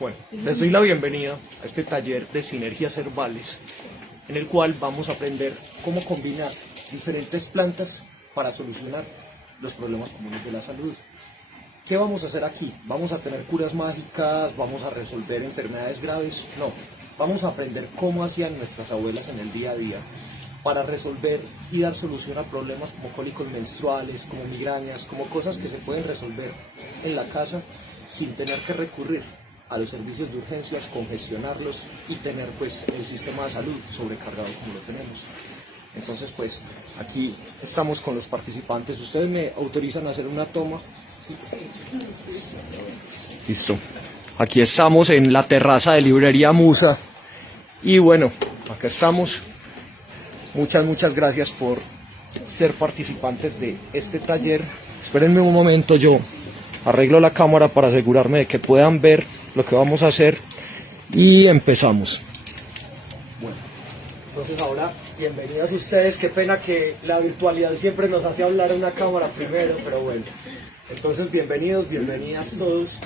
Bueno, les doy la bienvenida a este taller de sinergias herbales, en el cual vamos a aprender cómo combinar diferentes plantas para solucionar los problemas comunes de la salud. ¿Qué vamos a hacer aquí? ¿Vamos a tener curas mágicas? ¿Vamos a resolver enfermedades graves? No, vamos a aprender cómo hacían nuestras abuelas en el día a día para resolver y dar solución a problemas como cólicos menstruales, como migrañas, como cosas que se pueden resolver en la casa sin tener que recurrir a los servicios de urgencias, congestionarlos y tener pues el sistema de salud sobrecargado como lo tenemos. Entonces pues aquí estamos con los participantes. ¿Ustedes me autorizan a hacer una toma? Listo. Aquí estamos en la terraza de Librería Musa y bueno, acá estamos. Muchas gracias por ser participantes de este taller. Espérenme un momento, yo arreglo la cámara para asegurarme de que puedan ver lo que vamos a hacer y empezamos. Bueno, entonces ahora bienvenidos ustedes. Qué pena que la virtualidad siempre nos hace hablar en una cámara primero, pero bueno. Entonces bienvenidos, bienvenidas todos.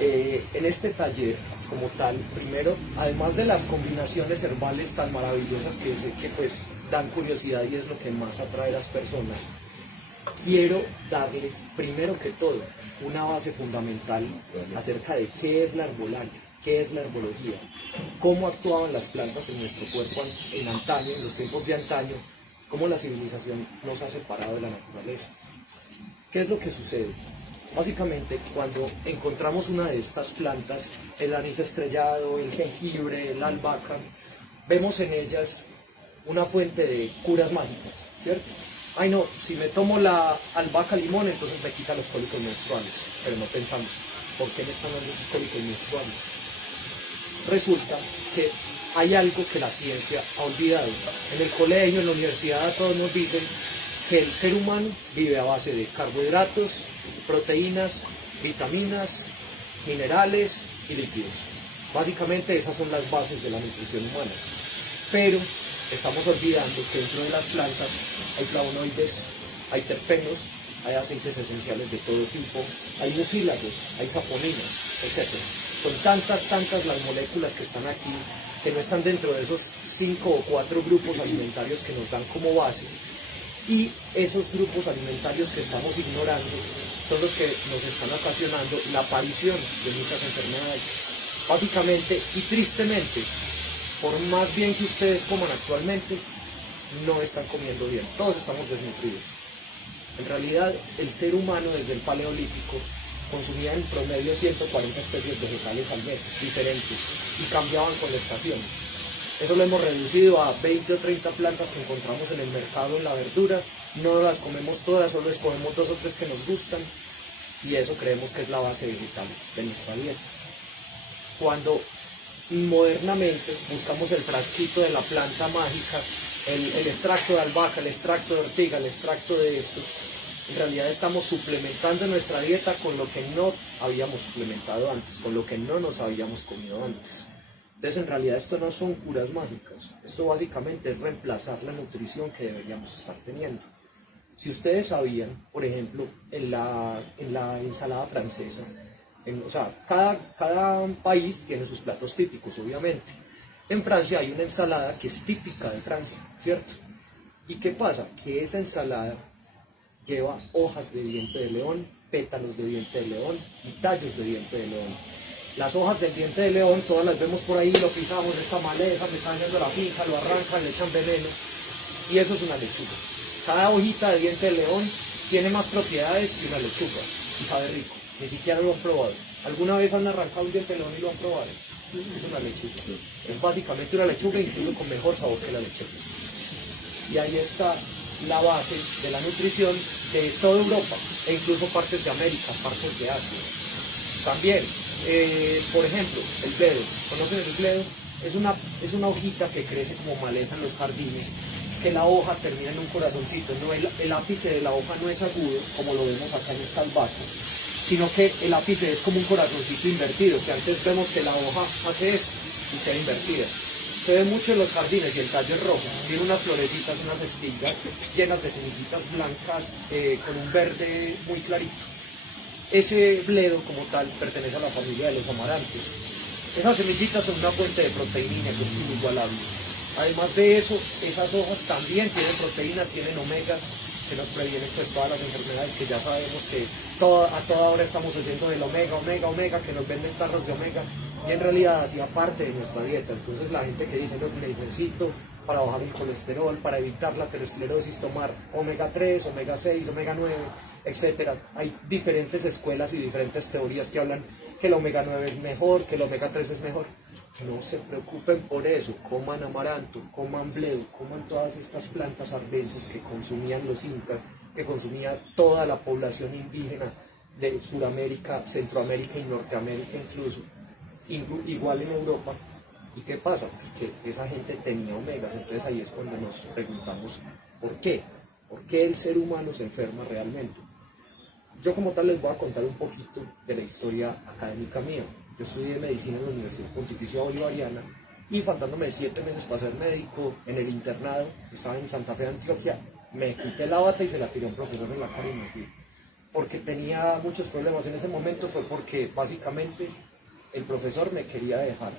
En este taller como tal, primero, además de las combinaciones herbales tan maravillosas que sé que pues dan curiosidad y es lo que más atrae a las personas, quiero darles primero que todo una base fundamental acerca de qué es la herbolaria, qué es la herbología, cómo actuaban las plantas en nuestro cuerpo en antaño, en los tiempos de antaño, cómo la civilización nos ha separado de la naturaleza. ¿Qué es lo que sucede? Básicamente, cuando encontramos una de estas plantas, el anís estrellado, el jengibre, la albahaca, vemos en ellas una fuente de curas mágicas, ¿cierto? Ay no, si me tomo la albahaca limón, entonces me quita los cólicos menstruales, pero no pensamos, ¿por qué me están dando esos cólicos menstruales? Resulta que hay algo que la ciencia ha olvidado. En el colegio, en la universidad, a todos nos dicen que el ser humano vive a base de carbohidratos, proteínas, vitaminas, minerales y líquidos. Básicamente esas son las bases de la nutrición humana. Pero estamos olvidando que dentro de las plantas hay flavonoides, hay terpenos, hay aceites esenciales de todo tipo, hay mucílagos, hay saponinas, etc. Son tantas las moléculas que están aquí que no están dentro de esos 5 o 4 grupos alimentarios que nos dan como base. Y esos grupos alimentarios que estamos ignorando son los que nos están ocasionando la aparición de muchas enfermedades. Básicamente y tristemente, por más bien que ustedes coman actualmente, no están comiendo bien, todos estamos desnutridos. En realidad, el ser humano desde el Paleolítico consumía en promedio 140 especies vegetales al mes, diferentes, y cambiaban con la estación. Eso lo hemos reducido a 20 o 30 plantas que encontramos en el mercado, en la verdura. No las comemos todas, solo escogemos 2 o 3 que nos gustan. Y eso creemos que es la base vegetal de nuestra dieta. Cuando modernamente buscamos el frasquito de la planta mágica, el extracto de albahaca, el extracto de ortiga, el extracto de esto, en realidad estamos suplementando nuestra dieta con lo que no habíamos suplementado antes, con lo que no nos habíamos comido antes. Entonces en realidad esto no son curas mágicas, esto básicamente es reemplazar la nutrición que deberíamos estar teniendo. Si ustedes sabían, por ejemplo, en la ensalada francesa, o sea, cada país tiene sus platos típicos, obviamente. En Francia hay una ensalada que es típica de Francia, ¿cierto? ¿Y qué pasa? Que esa ensalada lleva hojas de diente de león, pétalos de diente de león y tallos de diente de león. Las hojas del diente de león todas las vemos por ahí, lo pisamos, esta maleza, me están yendo a la finca, lo arrancan, le echan veneno y eso es una lechuga. Cada hojita de diente de león tiene más propiedades que una lechuga y sabe rico, ni siquiera lo han probado. ¿Alguna vez han arrancado un diente de león y lo han probado? Es una lechuga, es básicamente una lechuga incluso con mejor sabor que la lechuga. Y ahí está la base de la nutrición de toda Europa e incluso partes de América, partes de Asia. También, por ejemplo, el bledo. ¿Conocen el bledo? Es una hojita que crece como maleza en los jardines, que la hoja termina en un corazoncito. No, el ápice de la hoja no es agudo, como lo vemos acá en esta albahaca, sino que el ápice es como un corazoncito invertido, que antes vemos que la hoja hace esto y queda invertida. Se ve mucho en los jardines y el tallo es rojo, tiene unas florecitas, unas espigas llenas de semillitas blancas con un verde muy clarito. Ese bledo como tal pertenece a la familia de los amarantos. Esas semillitas son una fuente de proteína que es inigualable. Además de eso, esas hojas también tienen proteínas, tienen omegas que nos previenen pues todas las enfermedades que ya sabemos que a toda hora estamos oyendo del omega, omega, omega, que nos venden tarros de omega y en realidad hacía parte de nuestra dieta. Entonces la gente que dice, no, que necesito para bajar el colesterol, para evitar la aterosclerosis, tomar omega 3, omega 6, omega 9, etcétera. Hay diferentes escuelas y diferentes teorías que hablan que el omega 9 es mejor, que el omega 3 es mejor. No se preocupen por eso, coman amaranto, coman bledo, coman todas estas plantas arbenses que consumían los incas, que consumía toda la población indígena de Sudamérica, Centroamérica y Norteamérica incluso, igual en Europa. ¿Y qué pasa? Pues que esa gente tenía omegas, entonces ahí es cuando nos preguntamos ¿por qué? ¿Por qué el ser humano se enferma realmente? Yo como tal les voy a contar un poquito de la historia académica mía. Yo estudié medicina en la Universidad Pontificia Bolivariana y faltándome 7 meses para ser médico en el internado, estaba en Santa Fe, Antioquia, me quité la bata y se la tiré a un profesor en la cara y me fui. Porque tenía muchos problemas en ese momento, fue porque básicamente el profesor me quería dejar.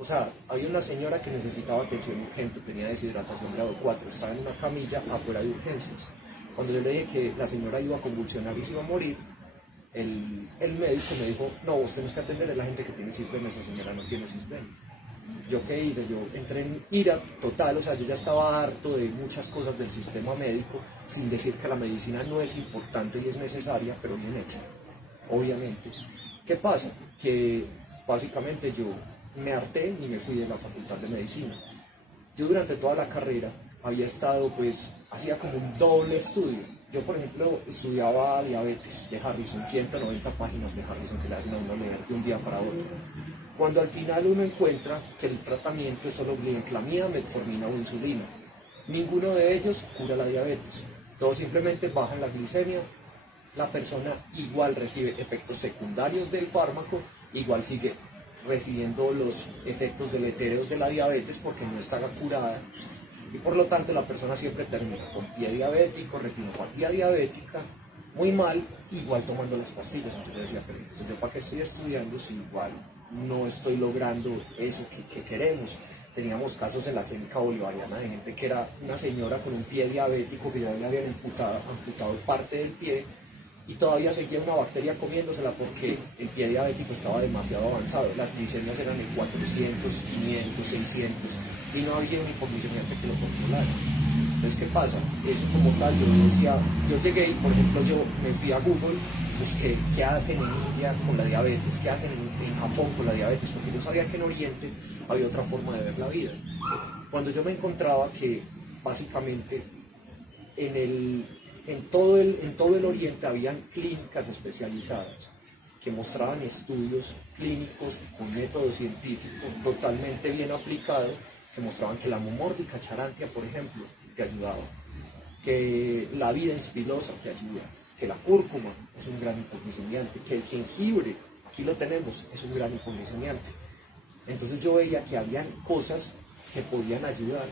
O sea, había una señora que necesitaba atención urgente, tenía deshidratación grado 4, estaba en una camilla afuera de urgencias. Cuando yo le dije que la señora iba a convulsionar y se iba a morir, el médico me dijo, no, vos tenés que atender a la gente que tiene cisbena, esa señora no tiene cisbena. ¿Yo qué hice? Yo entré en ira total, o sea, yo ya estaba harto de muchas cosas del sistema médico, sin decir que la medicina no es importante y es necesaria, pero bien hecha, obviamente. ¿Qué pasa? Que básicamente yo me harté y me fui de la facultad de medicina. Yo durante toda la carrera había estado, pues, hacía como un doble estudio. Yo, por ejemplo, estudiaba diabetes de Harrison, 190 páginas de Harrison que le hacen a uno leer de un día para otro. Cuando al final uno encuentra que el tratamiento es solo glibenclamida, metformina o insulina, ninguno de ellos cura la diabetes. Todos simplemente bajan la glicemia, la persona igual recibe efectos secundarios del fármaco, igual sigue recibiendo los efectos deletéreos de la diabetes porque no está curada y por lo tanto la persona siempre termina con pie diabético, retinopatía diabética, muy mal, igual tomando las pastillas. Entonces yo decía, pero entonces, ¿yo para qué estoy estudiando si igual no estoy logrando eso que queremos? Teníamos casos en la clínica bolivariana de gente que era una señora con un pie diabético que ya le habían amputado parte del pie y todavía seguía una bacteria comiéndosela porque el pie diabético estaba demasiado avanzado. Las glicemias eran de 400, 500, 600 y no había un hipoglicemiante que lo controlara. Entonces, ¿qué pasa? Eso como tal, yo decía, yo llegué y por ejemplo yo me fui a Google, busqué qué hacen en India con la diabetes, qué hacen en Japón con la diabetes, porque yo sabía que en Oriente había otra forma de ver la vida. Cuando yo me encontraba que básicamente en todo el Oriente habían clínicas especializadas que mostraban estudios clínicos con método científico totalmente bien aplicado, que mostraban que la momórdica charantia, por ejemplo, te ayudaba, que la vida inspilosa te ayuda, que la cúrcuma es un gran hipoglicemiante, que el jengibre, aquí lo tenemos, es un gran hipoglicemiante. Entonces yo veía que habían cosas que podían ayudar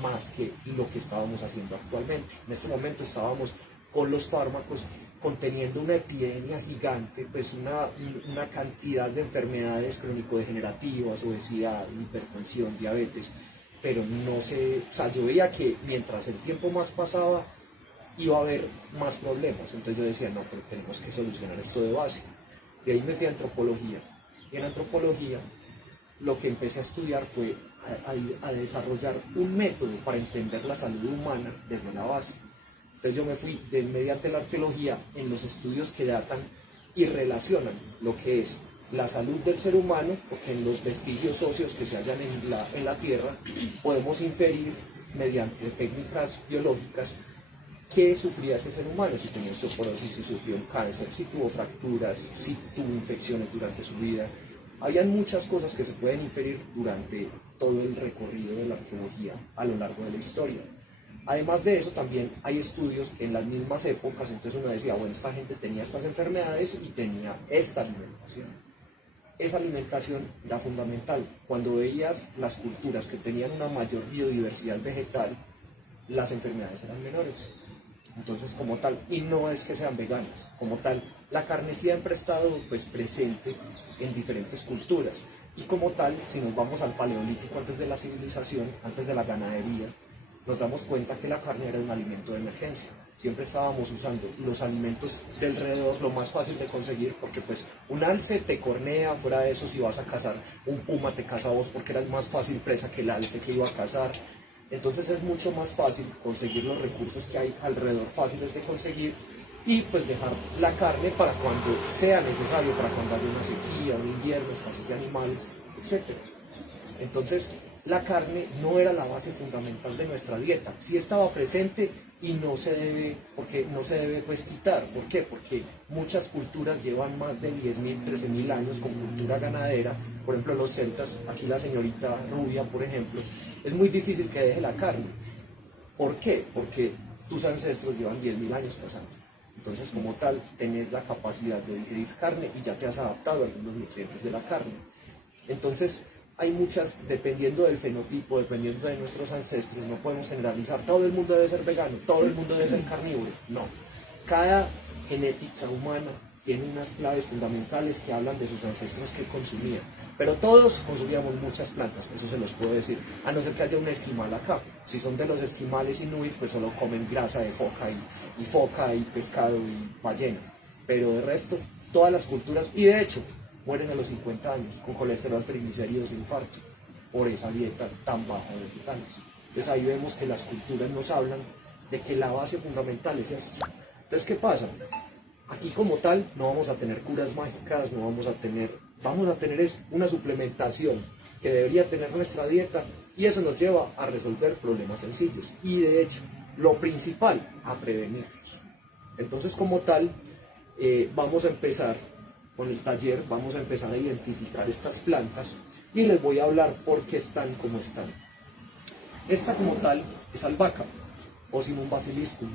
más que lo que estábamos haciendo actualmente. En este momento estábamos con los fármacos conteniendo una epidemia gigante, pues una cantidad de enfermedades crónico-degenerativas, obesidad, hipertensión, diabetes, pero no sé, o sea, yo veía que mientras el tiempo más pasaba iba a haber más problemas, entonces yo decía, no, pero tenemos que solucionar esto de base. De ahí me fui a antropología, y en antropología lo que empecé a estudiar fue a desarrollar un método para entender la salud humana desde la base. Entonces yo me fui mediante la arqueología en los estudios que datan y relacionan lo que es la salud del ser humano, porque en los vestigios óseos que se hallan en la Tierra podemos inferir mediante técnicas biológicas qué sufría ese ser humano, si tenía osteoporosis, si sufrió un cáncer, si tuvo fracturas, si tuvo infecciones durante su vida. Habían muchas cosas que se pueden inferir durante todo el recorrido de la arqueología a lo largo de la historia. Además de eso, también hay estudios en las mismas épocas, entonces uno decía, bueno, esta gente tenía estas enfermedades y tenía esta alimentación. Esa alimentación era fundamental. Cuando veías las culturas que tenían una mayor biodiversidad vegetal, las enfermedades eran menores. Entonces, como tal, y no es que sean veganas, como tal, la carne siempre ha estado pues presente en diferentes culturas. Y como tal, si nos vamos al paleolítico antes de la civilización, antes de la ganadería, nos damos cuenta que la carne era un alimento de emergencia. Siempre estábamos usando los alimentos de alrededor, lo más fácil de conseguir, porque pues un alce te cornea, fuera de eso si vas a cazar un puma te caza a vos porque eras más fácil presa que el alce que iba a cazar. Entonces es mucho más fácil conseguir los recursos que hay alrededor fáciles de conseguir y pues dejar la carne para cuando sea necesario, para cuando haya una sequía, un invierno, escasez de animales, etc. Entonces la carne no era la base fundamental de nuestra dieta, sí estaba presente y no se debe pues quitar. ¿Por qué? Porque muchas culturas llevan más de 10.000, 13.000 años con cultura ganadera, por ejemplo los celtas, aquí la señorita rubia por ejemplo, es muy difícil que deje la carne. ¿Por qué? Porque tus ancestros llevan 10.000 años cazando. Entonces, como tal, tenés la capacidad de digerir carne y ya te has adaptado a algunos nutrientes de la carne. Entonces, hay muchas, dependiendo del fenotipo, dependiendo de nuestros ancestros, no podemos generalizar, todo el mundo debe ser vegano, todo el mundo debe ser carnívoro. No. Cada genética humana tiene unas claves fundamentales que hablan de sus ancestros que consumían. Pero todos consumíamos muchas plantas, eso se los puedo decir, a no ser que haya un esquimal acá. Si son de los esquimales inuit, pues solo comen grasa de foca y pescado y ballena. Pero de resto, todas las culturas, y de hecho, mueren a los 50 años con colesterol, triglicéridos e infarto, por esa dieta tan baja de vegetales. Entonces ahí vemos que las culturas nos hablan de que la base fundamental es esto. Entonces, ¿qué pasa? Aquí como tal no vamos a tener curas mágicas, no vamos a tener es una suplementación que debería tener nuestra dieta y eso nos lleva a resolver problemas sencillos y de hecho lo principal, a prevenirlos. Entonces como tal vamos a empezar con el taller, vamos a empezar a identificar estas plantas y les voy a hablar por qué están como están. Esta como tal es albahaca, Ocimum basiliscum.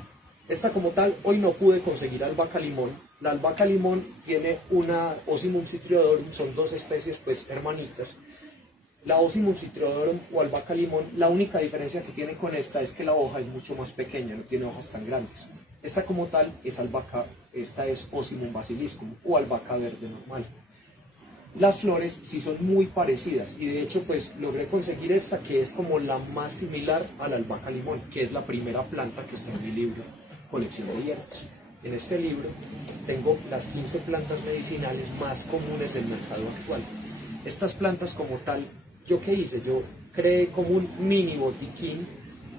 Esta como tal, hoy no pude conseguir albahaca limón. La albahaca limón tiene una Ocimum citriodorum, son dos especies pues hermanitas. La Ocimum citriodorum o albahaca limón, la única diferencia que tiene con esta es que la hoja es mucho más pequeña, no tiene hojas tan grandes. Esta como tal es albahaca, esta es Ocimum basiliscum o albahaca verde normal. Las flores sí son muy parecidas y de hecho pues logré conseguir esta que es como la más similar a la albahaca limón, que es la primera planta que está en mi libro Colección de Hierbas. En este libro tengo las 15 plantas medicinales más comunes del mercado actual. Estas plantas como tal, ¿yo qué hice? Yo creé como un mini botiquín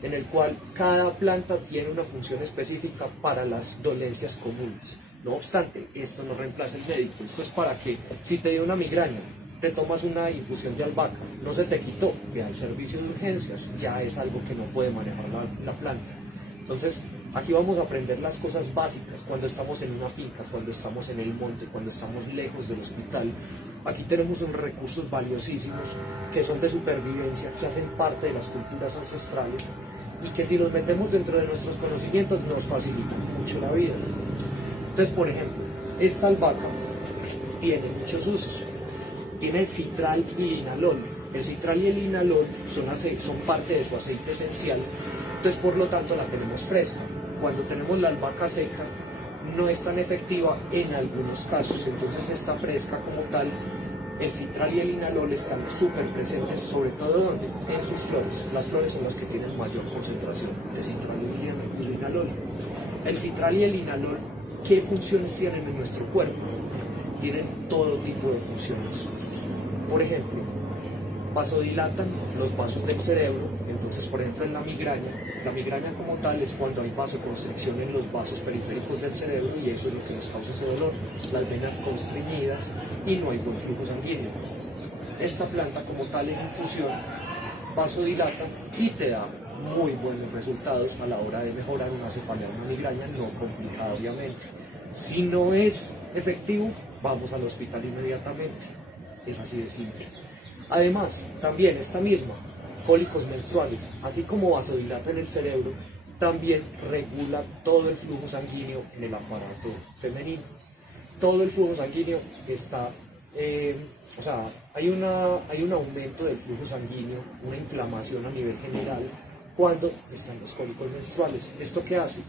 en el cual cada planta tiene una función específica para las dolencias comunes. No obstante, esto no reemplaza el médico, esto es para que si te dio una migraña, te tomas una infusión de albahaca, no se te quitó, ve al servicio de urgencias, ya es algo que no puede manejar la planta. Entonces, aquí vamos a aprender las cosas básicas cuando estamos en una finca, cuando estamos en el monte, cuando estamos lejos del hospital. Aquí tenemos unos recursos valiosísimos que son de supervivencia, que hacen parte de las culturas ancestrales y que si los metemos dentro de nuestros conocimientos nos facilitan mucho la vida. Entonces, por ejemplo, esta albahaca tiene muchos usos. Tiene citral y linalol. El citral y el linalol son parte de su aceite esencial. Entonces, por lo tanto, la tenemos fresca. Cuando tenemos la albahaca seca, no es tan efectiva en algunos casos. Entonces, está fresca como tal. El citral y el linalol están súper presentes, sobre todo ¿dónde? En sus flores. Las flores son las que tienen mayor concentración de citral y linalol. El citral y el linalol, ¿qué funciones tienen en nuestro cuerpo? Tienen todo tipo de funciones. Por ejemplo, vasodilatan los vasos del cerebro. Entonces, por ejemplo, en la migraña como tal es cuando hay vasoconstricción en los vasos periféricos del cerebro y eso es lo que nos causa ese dolor, las venas constreñidas y no hay buen flujo sanguíneo. Esta planta como tal en infusión vasodilata y te da muy buenos resultados a la hora de mejorar una cefalea, una migraña no complicada obviamente. Si no es efectivo, vamos al hospital inmediatamente. Es así de simple. Además, también esta misma, cólicos menstruales, así como vasodilata en el cerebro, también regula todo el flujo sanguíneo en el aparato femenino. Todo el flujo sanguíneo está, hay un aumento del flujo sanguíneo, una inflamación a nivel general cuando están los cólicos menstruales. ¿Esto qué hace?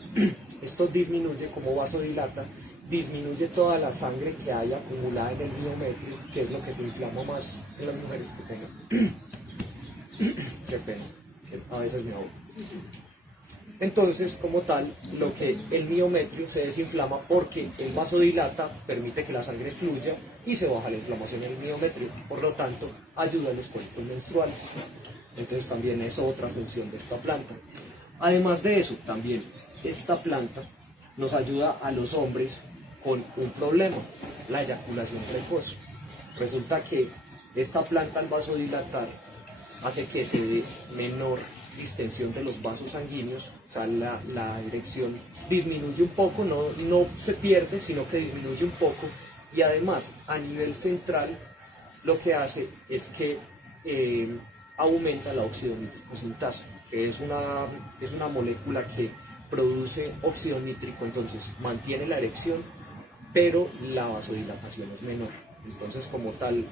Esto disminuye como vasodilata disminuye toda la sangre que hay acumulada en el miometrio, que es lo que se inflama más en las mujeres que tengan. Qué pena, que a veces me ahogo. Entonces, como tal, lo que el miometrio se desinflama porque el vasodilata permite que la sangre fluya y se baja la inflamación en el miometrio, por lo tanto, ayuda en los cólicos menstruales. Entonces también es otra función de esta planta. Además de eso, también esta planta nos ayuda a los hombres con un problema, la eyaculación precoz. Resulta que esta planta al vasodilatar hace que se dé menor distensión de los vasos sanguíneos, o sea, la erección disminuye un poco, no se pierde, sino que disminuye un poco, y además a nivel central lo que hace es que aumenta la óxido nítrico sintasa, que es una molécula que produce óxido nítrico, entonces mantiene la erección, pero la vasodilatación es menor. Entonces, como tal,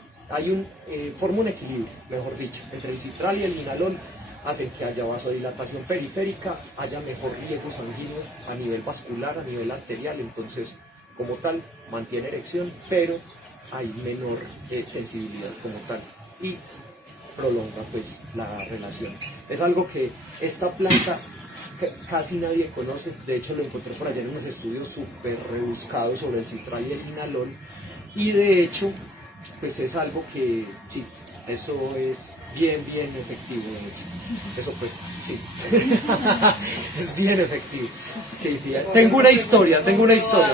forma un equilibrio, mejor dicho, entre el citral y el linalol, hacen que haya vasodilatación periférica, haya mejor riego sanguíneo a nivel vascular, a nivel arterial, entonces, como tal, mantiene erección, pero hay menor sensibilidad como tal, y prolonga pues la relación. Es algo que esta planta casi nadie conoce, de hecho lo encontré por allá en unos estudios súper rebuscados sobre el citral y el linalol, y de hecho pues es algo que sí, eso es bien efectivo, de hecho. Eso pues sí, es bien efectivo. Sí, tengo una historia,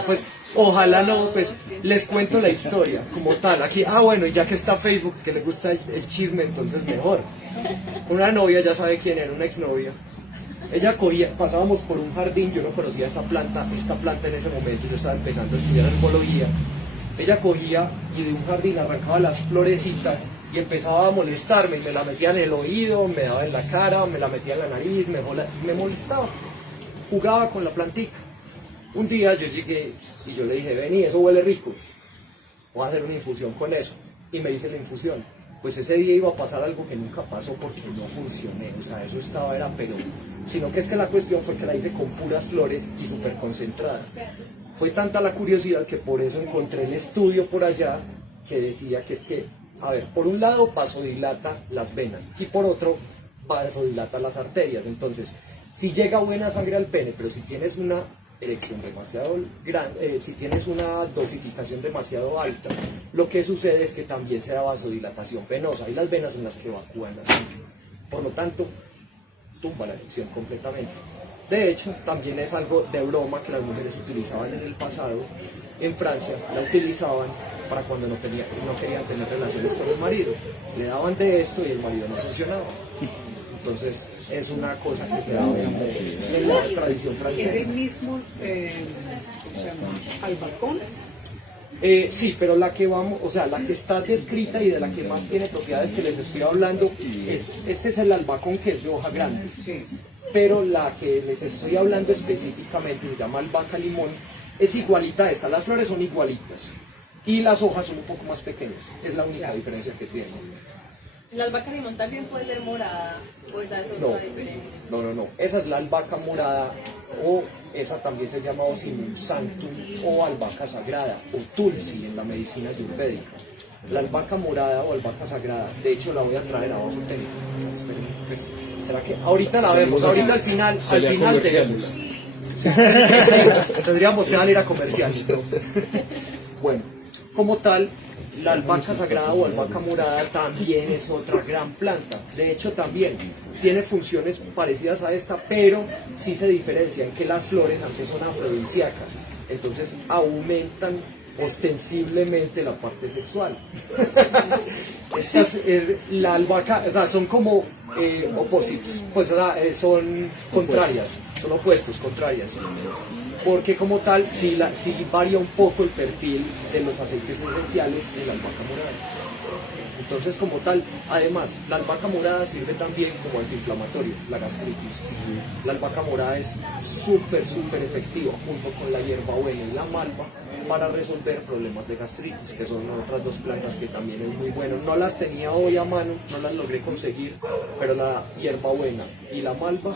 pues ojalá no, pues les cuento la historia como tal. Aquí, bueno, y ya que está Facebook, que le gusta el chisme, entonces mejor. Una novia, ya sabe quién era, una exnovia. Ella pasábamos por un jardín, yo no conocía esta planta en ese momento, yo estaba empezando a estudiar herbología. Ella cogía y de un jardín arrancaba las florecitas y empezaba a molestarme, me la metía en el oído, me daba en la cara, me la metía en la nariz, me molestaba, jugaba con la plantica. Un día yo llegué y yo le dije, vení, eso huele rico, voy a hacer una infusión con eso, y me hice la infusión. Pues ese día iba a pasar algo que nunca pasó porque no funcioné, o sea, eso era pero, sino que es que la cuestión fue que la hice con puras flores y súper concentradas. Fue tanta la curiosidad que por eso encontré el estudio por allá que decía que es que, a ver, por un lado vasodilata las venas y por otro vasodilata las arterias. Entonces, si llega buena sangre al pene, pero si tienes una erección demasiado grande, si tienes una dosificación demasiado alta, lo que sucede es que también se da vasodilatación venosa y las venas son las que evacúan la sangre. Por lo tanto, tumba la erección completamente. De hecho, también es algo de broma que las mujeres utilizaban en el pasado. En Francia la utilizaban para cuando no querían tener relaciones con el marido. Le daban de esto y el marido no funcionaba. Entonces es una cosa que se da en la tradición francesa. ¿Ese mismo ¿cómo se llama? ¿Albacón? Sí, pero la que está descrita y de la que más tiene propiedades que les estoy hablando, este es el albacón, que es de hoja grande. Sí. Pero la que les estoy hablando específicamente se llama albahaca limón, es igualita a esta, las flores son igualitas y las hojas son un poco más pequeñas, es la única diferencia que tiene. ¿La albahaca limón también puede ser morada o esa es otra diferente? No, esa es la albahaca morada, o esa también se llama Ocimum sanctum o albahaca sagrada o tulsi en la medicina ayurvédica. La albahaca morada o albahaca sagrada, de hecho la voy a traer abajo. Pues, ¿será que ahorita la vemos? Ahorita al final tenemos. Tendríamos que salir a comerciales, ¿no? Bueno, como tal, la albahaca sagrada o albahaca morada también es otra gran planta. De hecho, también tiene funciones parecidas a esta, pero sí se diferencia en que las flores antes son afrodisíacas, entonces aumentan ostensiblemente la parte sexual. La albahaca, o sea, son como opposites, pues son contrarias, son opuestos, contrarias. Porque como tal, sí varía un poco el perfil de los aceites esenciales en la albahaca morada. Entonces, como tal, además, la albahaca morada sirve también como antiinflamatorio, la gastritis. La albahaca morada es súper efectiva, junto con la hierbabuena y la malva, para resolver problemas de gastritis, que son otras dos plantas que también es muy bueno. No las tenía hoy a mano, no las logré conseguir, pero la hierbabuena y la malva,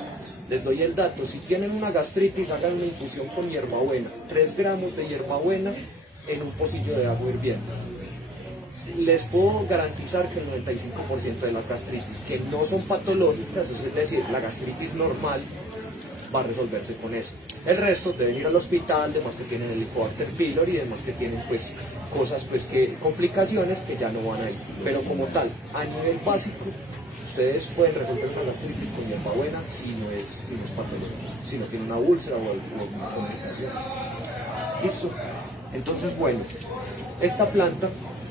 les doy el dato: si tienen una gastritis, hagan una infusión con hierbabuena, 3 gramos de hierbabuena en un pocillo de agua hirviendo. Les puedo garantizar que el 95% de las gastritis que no son patológicas, es decir, la gastritis normal, va a resolverse con eso. El resto deben ir al hospital, demás que tienen el Helicobacter pylori y demás que tienen pues cosas, pues que complicaciones que ya no van a ir. Pero como tal, a nivel básico, ustedes pueden resolver una gastritis con hierbabuena si no es patológico, si no tiene una úlcera o alguna complicación. Listo. Entonces, bueno, esta planta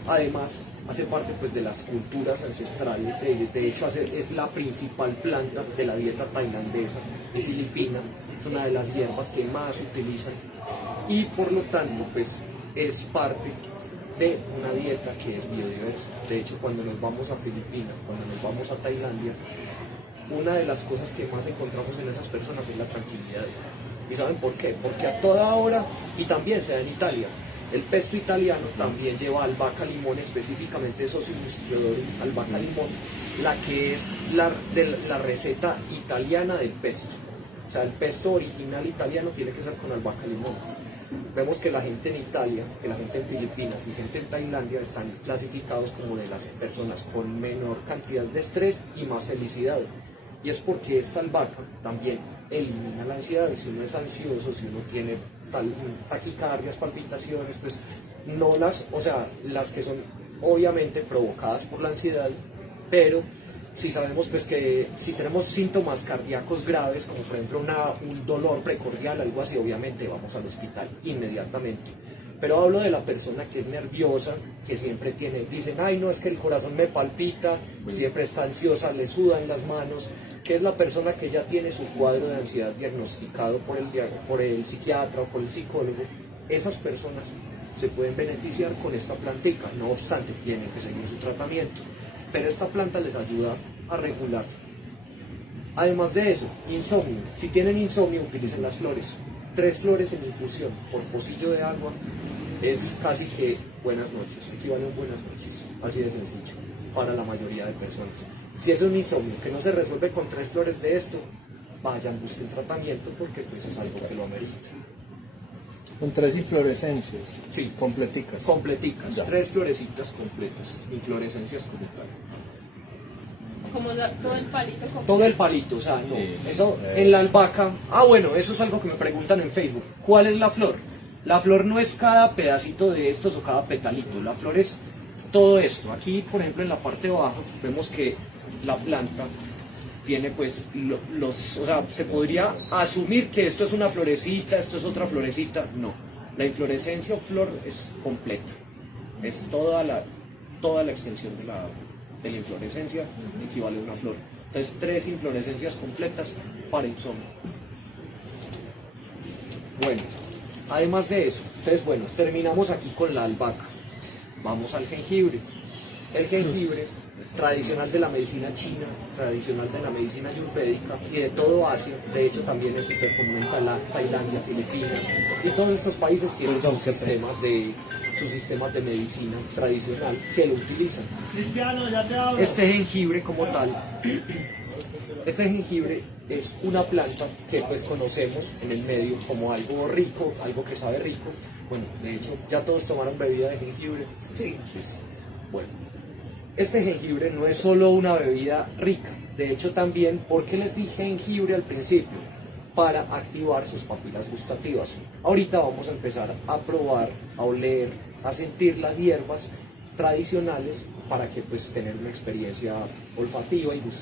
además hace parte pues de las culturas ancestrales, de hecho es la principal planta de la dieta tailandesa y filipina, es una de las hierbas que más utilizan y por lo tanto pues es parte de una dieta que es biodiversa. De hecho, cuando nos vamos a Filipinas, cuando nos vamos a Tailandia, una de las cosas que más encontramos en esas personas es la tranquilidad. ¿Y saben por qué? Porque a toda hora, y también se da en Italia, el pesto italiano también lleva albahaca limón, específicamente Socimus Theodorum, albahaca limón, la que es la receta italiana del pesto. O sea, el pesto original italiano tiene que ser con albahaca limón. Vemos que la gente en Italia, que la gente en Filipinas y gente en Tailandia están clasificados como de las personas con menor cantidad de estrés y más felicidad. Y es porque esta albahaca también elimina la ansiedad. Si uno es ansioso, si uno tiene taquicardias, palpitaciones, pues no las que son obviamente provocadas por la ansiedad, pero si sabemos pues que si tenemos síntomas cardíacos graves, como por ejemplo un dolor precordial, algo así, obviamente vamos al hospital inmediatamente. Pero hablo de la persona que es nerviosa, que siempre dicen, ay no, es que el corazón me palpita, siempre está ansiosa, le sudan las manos, que es la persona que ya tiene su cuadro de ansiedad diagnosticado por el psiquiatra o por el psicólogo. Esas personas se pueden beneficiar con esta plantica, no obstante tienen que seguir su tratamiento, pero esta planta les ayuda a regular. Además de eso, insomnio. Si tienen insomnio, utilicen las flores. 3 flores en infusión por pocillo de agua es casi que buenas noches, equivale a buenas noches, así de sencillo, para la mayoría de personas. Si es un insomnio que no se resuelve con 3 flores de esto, vayan, busquen tratamiento porque pues es algo que lo amerita. Con 3 inflorescencias, Sí, completicas. completicas, Ya. 3 florecitas completas, inflorescencias como tal. Como todo el palito. Todo el palito, o sea, no, Sí, eso en la albahaca. Ah, bueno, eso es algo que me preguntan en Facebook. ¿Cuál es la flor? La flor no es cada pedacito de estos o cada petalito, la flor es todo esto. Aquí, por ejemplo, en la parte de abajo, vemos que la planta tiene pues o sea, se podría asumir que esto es una florecita, esto es otra florecita. No, la inflorescencia o flor es completa, es toda la extensión de la inflorescencia equivale a una flor. Entonces 3 inflorescencias completas para insomnio. Bueno, además de eso, entonces bueno, terminamos aquí con la albahaca. Vamos al jengibre. El jengibre, tradicional de la medicina china, tradicional de la medicina ayurvédica y de todo Asia, de hecho también es súper común en Tailandia, Filipinas, y todos estos países tienen sus sistemas de medicina tradicional que lo utilizan. Cristiano, ya te hablo. Este jengibre como tal, este jengibre es una planta que pues conocemos en el medio como algo rico, algo que sabe rico. Bueno, de hecho, ya todos tomaron bebida de jengibre. Sí, pues, bueno. Este jengibre no es solo una bebida rica, de hecho también, ¿por qué les dije jengibre al principio? Para activar sus papilas gustativas. Ahorita vamos a empezar a probar, a oler, a sentir las hierbas tradicionales para que pues tener una experiencia olfativa y gustativa.